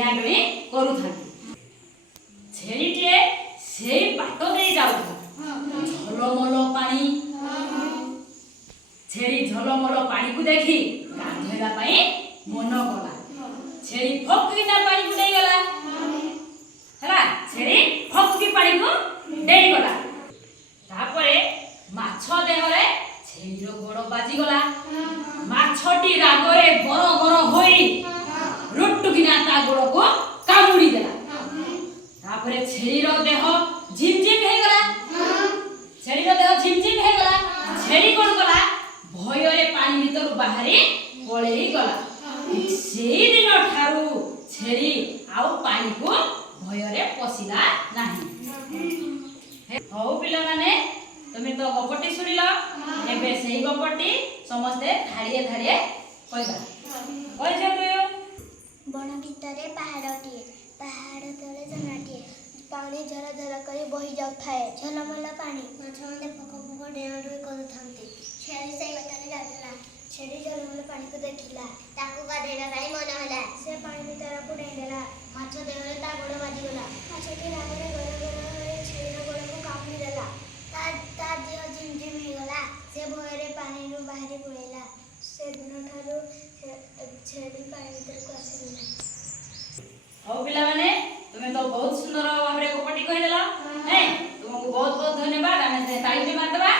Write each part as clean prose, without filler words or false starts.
ଡିଆଁଡୁଇଁ କରୁଥାନ୍ତି। ଛେଳିଟିଏ ସେଇ ବାଟ ଦେଇ ଯାଉଥିଲା। ଝଲମଲ ପାଣି। ଛେଳି ଝଲମଲ ପାଣିକୁ ଦେଖି ଗାଧୋଇବା ପାଇଁ ମନ କଲା। ଛେଳି ଫକିନା ପାଣିକୁ ଡେଇଗଲା। ହେଲା, ଛେଳି ଫକି ପାଣିକୁ ଡେଇଗଲା। ତାପରେ ମାଛ ଦେହରେ ଛେଳିର ଗୋଡ଼ ବାଜିଗଲା। ମାଛଟି ରାଗରେ ଗର ଗର ହୋଇ ରୁଟୁକିନା ତା ଗୋଡ଼କୁ କାମୁଡ଼ି ଦେଲା। ତାପରେ ଛେଳିର ଦେହ ଝିମଝିମ ହେଇଗଲା। ଛେଳିର ଦେହ ଝିମଝିମ ହେଇଗଲା। ଛେଳି କ'ଣ କଲା? ଭୟରେ ପାଣି ଭିତରୁ ବାହାରି ପଳେଇ ଗଲା। ସେଇଦିନ ଠାରୁ ଛେଳି ଆଉ ପାଣିକୁ ଭୟରେ ପଶିଲା ନାହିଁ। ହଉ ପିଲାମାନେ, তুমি তো গপটি শুনিল। এবে সেই গপটি সমস্তে ধাড়িয়ে ধাড়িয়ে কইবা। কইছ তুই? বন ভিতরে পাহাড়টিଏ, ପାହାଡ଼ ତଳେ ଝରଣାଟିଏ। ପାଣି ଝର ଝର କରି ବହି ଯାଉଥାଏ। ଝଲମଲ ପାଣି। ମାଛମାନେ ପୋକ ପୋକ ଡେଇଁ ଡେଇଁ କରୁଥାନ୍ତି। ଛେଳି ସେଇ ବାଟରେ ଯାଉଥିଲା। ଛେଳି ଝଲମଲ ପାଣିକୁ ଦେଖିଲା। ତାକୁ ଗାଧୋଇବା ପାଇଁ ମନ ହେଲା। ସେ ପାଣି ଭିତରକୁ ଡେଇଁଦେଲା। ମାଛ ଦେହରେ ତା ଗୋଡ଼ ବାଜିଗଲା। ମାଛଟି ରାଗରେ ଗର ଗର ହୋଇ ଛେଳିର ଗୋଡ଼କୁ କାମୁଡ଼ି ଦେଲା। ତା ଦେହ ଝିମଝିମ ହେଇଗଲା। ସେ ଭୟରେ ପାଣିରୁ ବାହାରି ପଳେଇଲା। ସେଦିନ ଠାରୁ ଛେଳି ପାଣି ଭିତରକୁ ଆସିଲା ନାହିଁ। ହଉ ପିଲାମାନେ, তুমি তো ବହୁତ ସୁନ୍ଦର ଭାବରେ ଗପଟି କହିଦେଲ। ହେ, ତୁମକୁ ବହୁତ ବହୁତ ଧନ୍ୟବାଦ। ଆମେ ତାଳିଟି ମାରିଦେବା।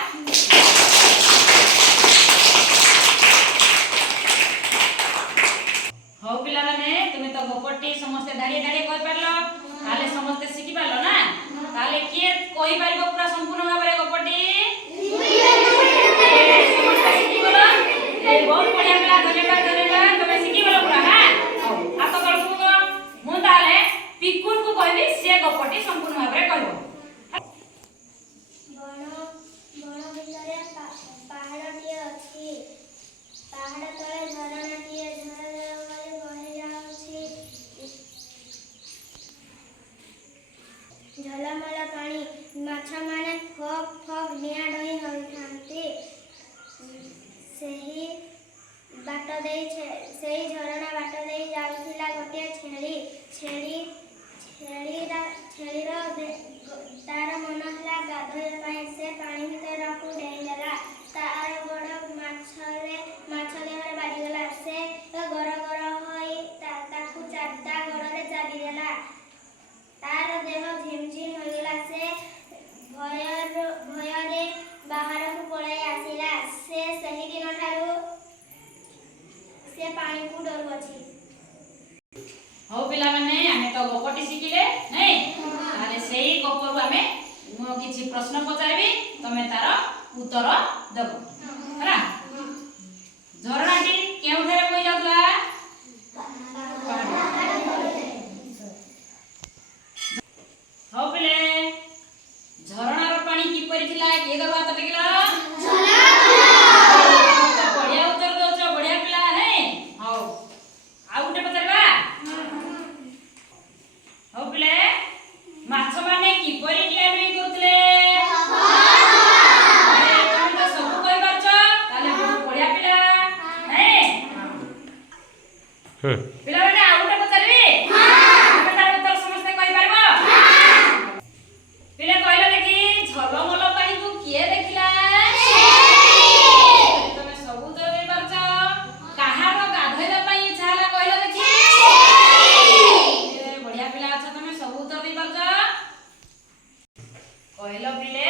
ହଉ ପିଲାମାନେ, তুমি তো গপটি ସମସ୍ତେ ଧାଡ଼ିଏ ଧାଡ଼ିଏ କହିପାରିଲ। ତାହେଲେ ସମସ୍ତେ ଶିଖିପାରିଲ ନା? ତାହେଲେ କିଏ କହିପାରିବ ପୁରା ସମ୍ପୂର୍ଣ୍ଣ ଭାବରେ ଗପଟି? ସମସ୍ତେ ଶିଖିଗଲ? ବହୁତ ବଢ଼ିଆ ପିଲା, ଧନ୍ୟବାଦ ଧନ୍ୟବାଦ। ତମେ ଶିଖିଗଲ ପୁରା ନା? ହଉ, ହାତ ତଳକୁ କର। ମୁଁ ତାହେଲେ ପିକୁନକୁ କହିବି, ସେ ଗପଟି ସମ୍ପୂର୍ଣ୍ଣ ଭାବରେ କହିବ। ବଣ ଭିତରେ ପାହାଡ଼ଟିଏ ଅଛି। ପାହାଡ଼ ତଳେ ଝରଣାଟିଏ ଝର ଝର କରି ବହି ଯାଉଛି। ଝଲମଲ ପାଣି। ମାଛମାନେ ଫକ୍ ଫକ୍ ଡିଆଁ ଡେଇଁ ହେଉଥାନ୍ତି। ସେଇ ଝରଣା ବାଟ ଦେଇ ଯାଉଥିଲା ଗୋଟିଏ ଛେଳି। ଛେଳିର ତାର ମନ ହେଲା ଗାଧୋଇବା ପାଇଁ। ସେ ପାଣି ଭିତରକୁ ଡେଇଁଦେଲା। ତାର ଗୋଡ଼ ମାଛ ଦେହରେ ବାଜିଗଲା। ସେ ଗର ଗର ହୋଇ ତାକୁ ତା ଗୋଡ଼ରେ ଚାବିଦେଲା। ତାର ଦେହ ଝିମଝିମ ହୋଇଗଲା। ସେ ଭୟରେ ବାହାରକୁ ପଳାଇ ଆସିଲା। ସେ ସେହିଦିନ ଠାରୁ ସେ ପାଣିକୁ ଡରୁଅଛି। ହଉ ପିଲାମାନେ, ଆମେ ତ ଗପଟି ଶିଖିଲେ ନାଇଁ? ତାହେଲେ ସେଇ ଗପରୁ ଆମେ ମୁଁ କିଛି ପ୍ରଶ୍ନ ପଚାରିବି, ତମେ ତାର ଉତ୍ତର ଦେବ। ହେଲା? ଝରଣାଟି କେଉଁଠାରେ ବହି ଯାଉଥିଲା? ହଉ ପିଲେ, ଝରଣାର ପାଣି କିପରି ଥିଲା? କିଏ ଦେବ ହାତ ଟେକିଲ? ବଢିଆ ଉତ୍ତର ଦଉଛ, ବଢିଆ ପିଲା। ନାଇଁ? ହଉ, ଆଉ ଗୋଟେ ପଚାରିବା। ହଉ ପିଲେ, ମାଛମାନେ କିପରି ଡିଆଁ ଡେଇଁ କରୁଥିଲେ? ତମେ ତ ସବୁ କହିପାରୁଛ, ତାହେଲେ ବହୁତ ବଢିଆ ପିଲା। ନାଇଁ? ପିଲାମାନେ, ଆଉ ଗୋଟେ ପଚାରିବି? ତମେ ତାର ଉତ୍ତର ସମସ୍ତେ କହିପାରିବ? ପିଲା କହିଲ ଦେଖି, ଝଲମଲ ପାଣିକୁ କିଏ ଦେଖିଲା? ତମେ ସବୁ ଉତ୍ତର ଦେଇପାରୁଛ। କାହାର ଗାଧୋଇବା ପାଇଁ ଇଚ୍ଛା ହେଲା କହିଲ ଦେଖି? ବଢିଆ ପିଲା ଅଛ, ତମେ ସବୁ ଉତ୍ତର ଦେଇପାରୁଛ। କହିଲ ପିଲେ,